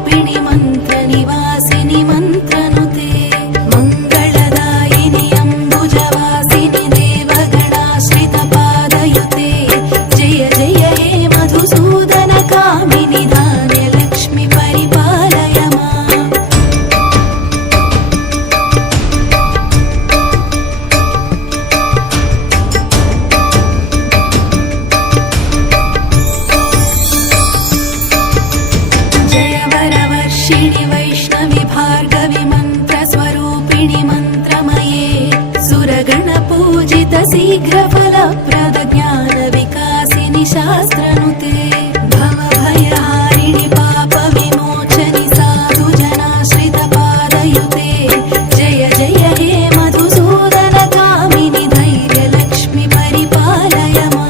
स्वरूपिणि मन्त्रनिवासिनि मन्त्रनुते मङ्गलदायिनि अम्बुजवासिनि देवगणाश्रितपादयुते जय जय हे मधुसूदनकामिनि धान्यलक्ष्मि परिपालय माम् वरवर्षिणि वैष्णवि भार्गवि मन्त्रस्वरूपिणि मन्त्रमये सुरगणपूजित शीघ्रफलप्रद ज्ञानविकासिनि शास्त्रनुते भवभयहारिणि पापविमोचनि साधुजनाश्रितपादयुते जय जय हे मधुसूदनकामिनि धैर्यलक्ष्मि परिपालय माम्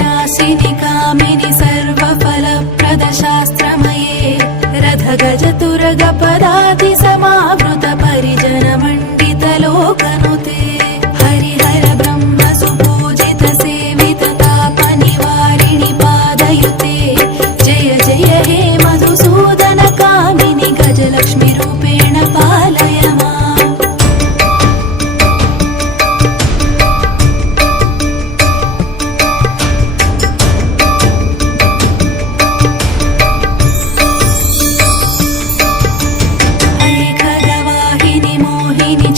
नाशिनि कामिनि सर्वफलप्रद शास्त्रमये रथगजतुरगपदाति समावृत परिजनमण्डित लोकनुते हरिहर ब्रह्म सुपूजित सेवित तापनिवारिणि पादयुते जय जय हे मधुसूदनकामिनि गजलक्ष्मि रूपेण पालय माम्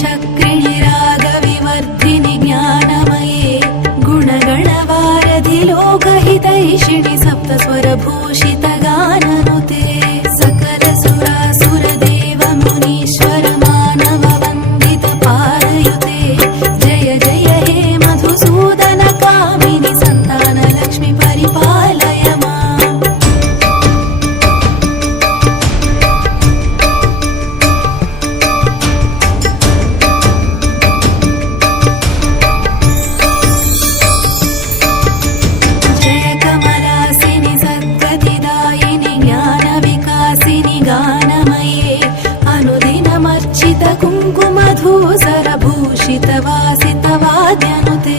चक्रिणि रागविवर्धिनि ज्ञानमये गुणगणवारधि लोकहितैषिणि सप्तस्वरभूषित गाननुते सकल सुरासुर देव मुनीश्वर मानव वन्दित पादयुते जय जय हे मधुसूदनकामिनि सन्तानलक्ष्मि परिपालय माम् गानमये अनुदिनमर्चित कुङ्कुमधूसरभूषित वासित वाद्यनुते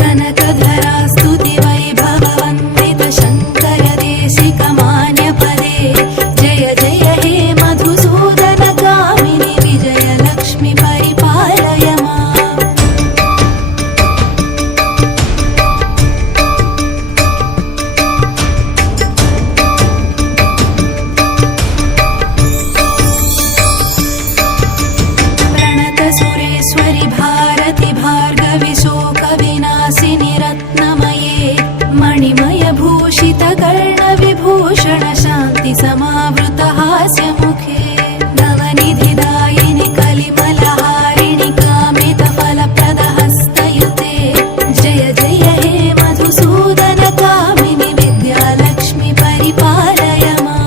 कनकधरा स्तुति वैभववन्दित शङ्कर देशिक मान्यपदे जय जय हे मधुसूदनकामिनि विजयलक्ष्मि परिपालय माम् सुरेश्वरि भारति भार्गवि शोकविनाशिनि रत्नमये मणिमय भूषित कर्णविभूषण शान्ति समावृत हास्यमुखे नवनिधिदायिनि कलिमलहारिणि कामित फलप्रद हस्तयुते जय जय हे मधुसूदनकामिनि विद्यालक्ष्मि परिपालय माम्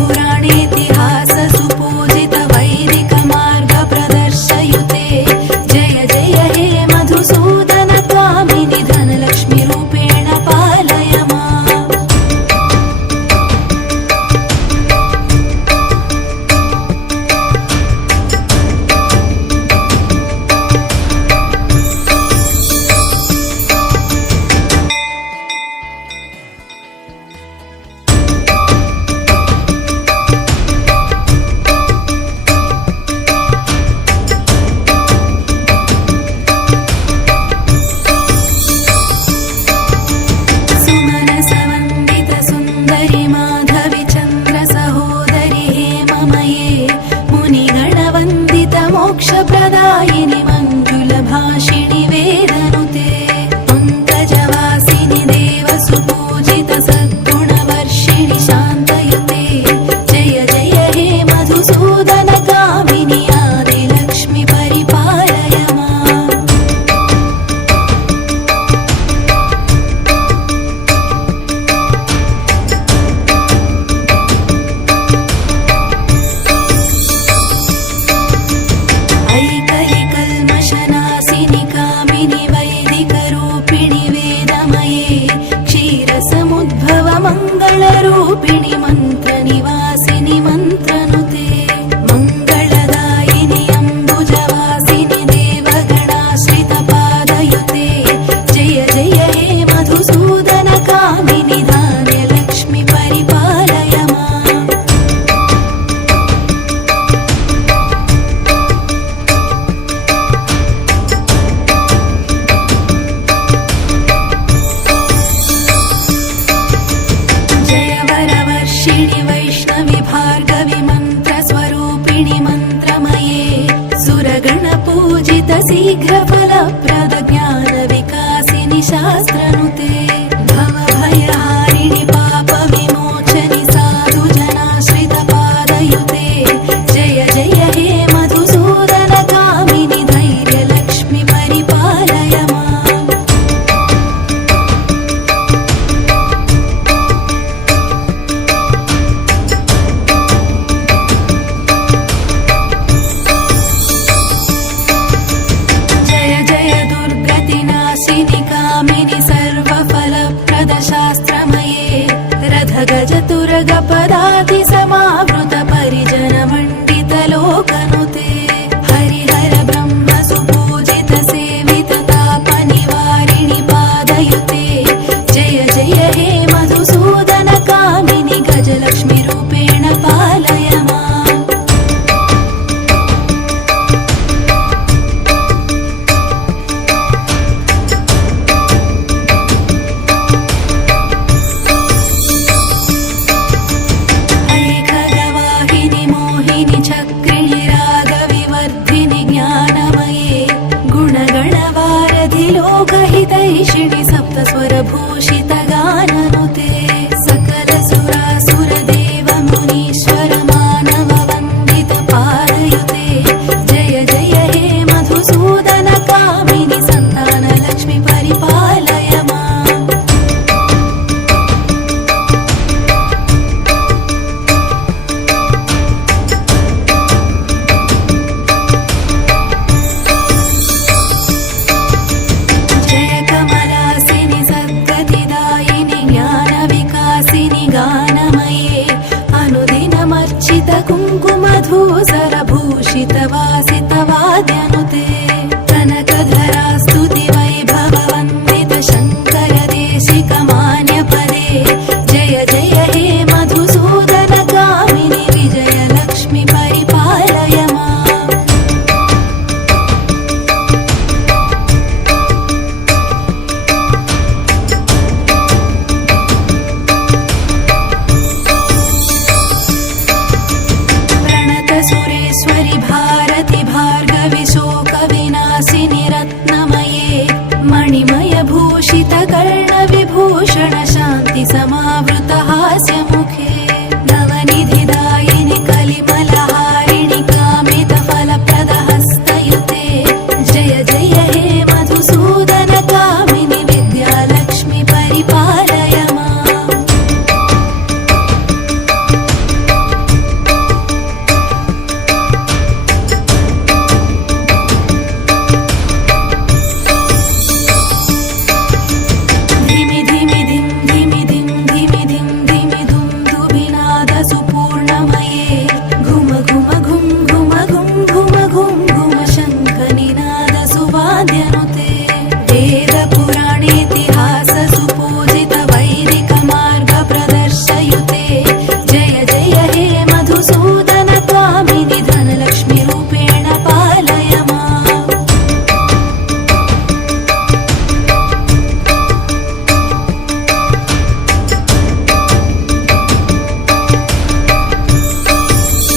वेदपुराणेतिहास सुपूजित वैदिक मार्ग प्रदर्शयुते जय जय हे मधुसूदनकामिनि धनलक्ष्मि रूपेण पालय माम् मोक्षप्रदायिनि मञ्जुलभाषिणि वेदनुते पङ्कजवासिनि देवसुपूजित सद्गुणवर्षिणि शान्तयुते जय जय हे मधुसूदनकामिनि आदिलक्ष्मि परिपालय शीघ्रफलप्रद ज्ञानविकासिनि शास्त्रनुते भवभयहारिणि पापविमोचनि साधुजनाश्रितपादयुते जय जय हे मधुसूदनकामिनि धैर्यलक्ष्मि परिपालय माम् जय जय दुर्गतिनाशिनि कामिनि सर्वफलप्रद शास्त्रमये रथगजतुरगपदाति समावृत परिजनमण्डितलोकनुते हरिहर ब्रह्म सुपूजित सेवित तापनिवारिणि पादयुते जय जय हे मधुसूदनकामिनि गजलक्ष्मि रूपेण पालय माम् ऐखगवाहिनि मोहिनि चक्रिणि रागविवर्धिनि ज्ञानमये गुणगणवारधि लोक